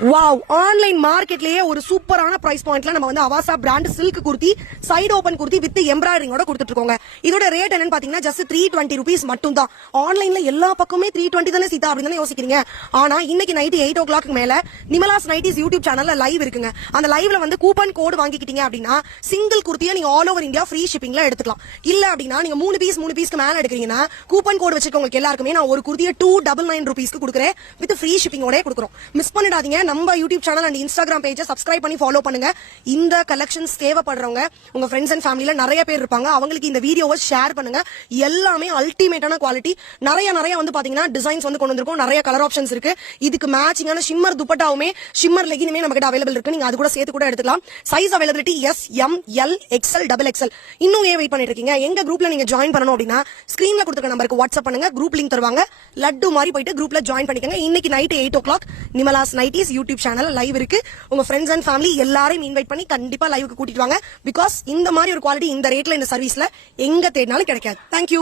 Wow, online மார்க்கெட்லயே ஒரு சூப்பரான price பாயிண்ட்ல நம்ம வந்து Avaasa brand silk kurti side open kurti with எம்ப்ராய்டரிங்கோட கொடுத்துட்டு இருக்கோங்க. இதோட ரேட் என்னன்னு பாத்தீங்கன்னா ஜஸ்ட் 320 rupees மட்டும் தான். ஆன்லைன்ல எல்லா பக்கமே 320 தானே சீதா அப்படின்னு யோசிக்கிறீங்க. ஆனா இன்னைக்கு நைட் 8 o'clock மேல நிமலாஸ் நைட்டிஸ் யூடியூப் சேனல்ல லைவ் இருக்குங்க. அந்த லைவ்ல வந்து கூப்பன் கோடு வாங்கிக்கிட்டீங்க அப்படின்னா சிங்கிள் குர்த்தியை நீங்க ஆல் ஓவர் இந்தியா ஃப்ரீ ஷிப்பிங்ல எடுத்துக்கலாம். இல்ல அப்படின்னா நீங்க 3 பீஸ்க்கு மேல எடுக்கிறீங்கன்னா கூப்பன் கோடு வச்சிருக்கவங்களுக்கு எல்லாருக்குமே நான் ஒரு குர்த்தியை 299 rupeesக்கு கொடுக்குறேன் வித் ஃப்ரீ ஷிப்பிங்கோட கொடுக்குறோம். மிஸ் பண்ணிடாதீங்க. நம்ம யூடியூப் சேனல் அண்ட் இன்ஸ்டாகிராம் பேஜை சப்ஸ்கிரைப் பண்ணி ஃபாலோ பண்ணுங்க. இந்த கலெக்ஷன்ஸ் தேவைப்படுறவங்க உங்க ஃப்ரெண்ட்ஸ் அண்ட் ஃபேமிலில நிறைய பேர் இருப்பாங்க, அவங்களுக்கு இந்த வீடியோவை ஷேர் பண்ணுங்க. எல்லாமே அல்டிமேட்டான குவாலிட்டி. நிறைய வந்து பாத்தீங்கன்னா டிசைன்ஸ் வந்து கொண்டு வந்திருக்கும். நிறைய கலர் ஆப்ஷன்ஸ் இருக்கு. இதுக்கு மேட்சிங்கான ஷிம்மர் துப்பட்டாவுமே ஷிம்மர் லெகினுமே நம்ம கிட்ட அவைலபிள் இருக்கு. நீங்க அது கூட சேர்த்து கூட எடுத்துக்கலாம். Size availability S, M, L, XL, XXL. இன்னும் ஏன் வெயிட் பண்ணிட்டு இருக்கீங்க? எங்க குரூப்ல நீங்க ஜாயின் பண்ணணும் அப்படின்னா ஸ்கிரீன்ல கொடுத்துருக்க நம்பருக்கு வாட்ஸ்அப் பண்ணுங்க. குரூப் லிங்க் தருவாங்க. லட்டு மாதிரி போயிட்டு குரூப்ல ஜாயின் பண்ணிக்கங்க. இன்னைக்கு night 8 o'clock Nimala's nighties YouTube channel live இருக்கு. உங்க ஃப்ரெண்ட்ஸ் அண்ட் ஃபேமிலி எல்லாரையும் இன்வைட் பண்ணி கண்டிப்பா லைவுக்கு கூட்டிட்டு வாங்க. பிகாஸ் இந்த மாதிரி ஒரு குவாலிட்டி இந்த ரேட்ல இந்த சர்வீஸ்ல எங்க தேடினாலும் கிடைக்காது. தேங்க்யூ.